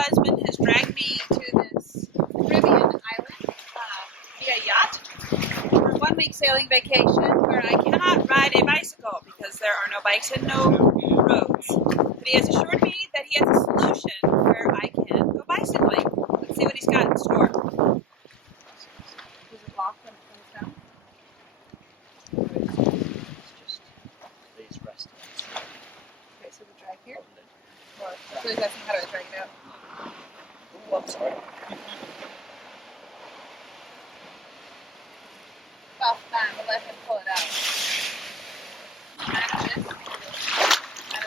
husband has dragged me to this Caribbean island via yacht for a 1-week sailing vacation where I cannot ride a bicycle because there are no bikes and no roads. But he has assured me that he has a solution where I can go bicycling. Let's see what he's got in store. Is it locked when it comes down? These rest. Okay, so the drag here? Or, so he's asking how do I drag it out? Oh, I'm sorry. Well, fine, we'll let him pull it out.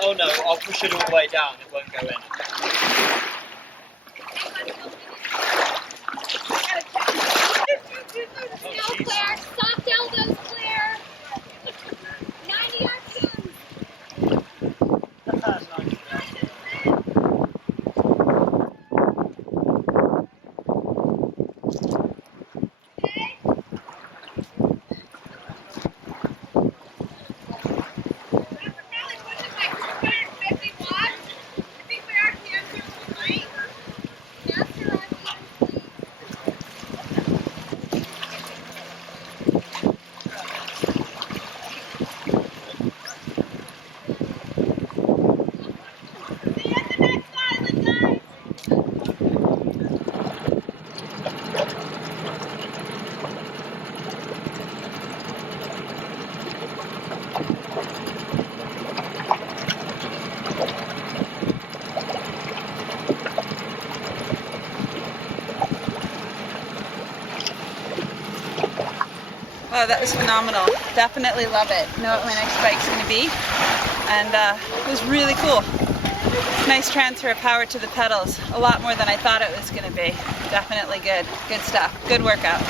Oh no, I'll push it all the way down, it won't go in. Now, Claire, soft elbows, Claire. 90 on Oh, that was phenomenal. Definitely love it. Know what my next bike's going to be. And it was really cool. Nice transfer of power to the pedals. A lot more than I thought it was going to be. Definitely good. Good stuff. Good workout.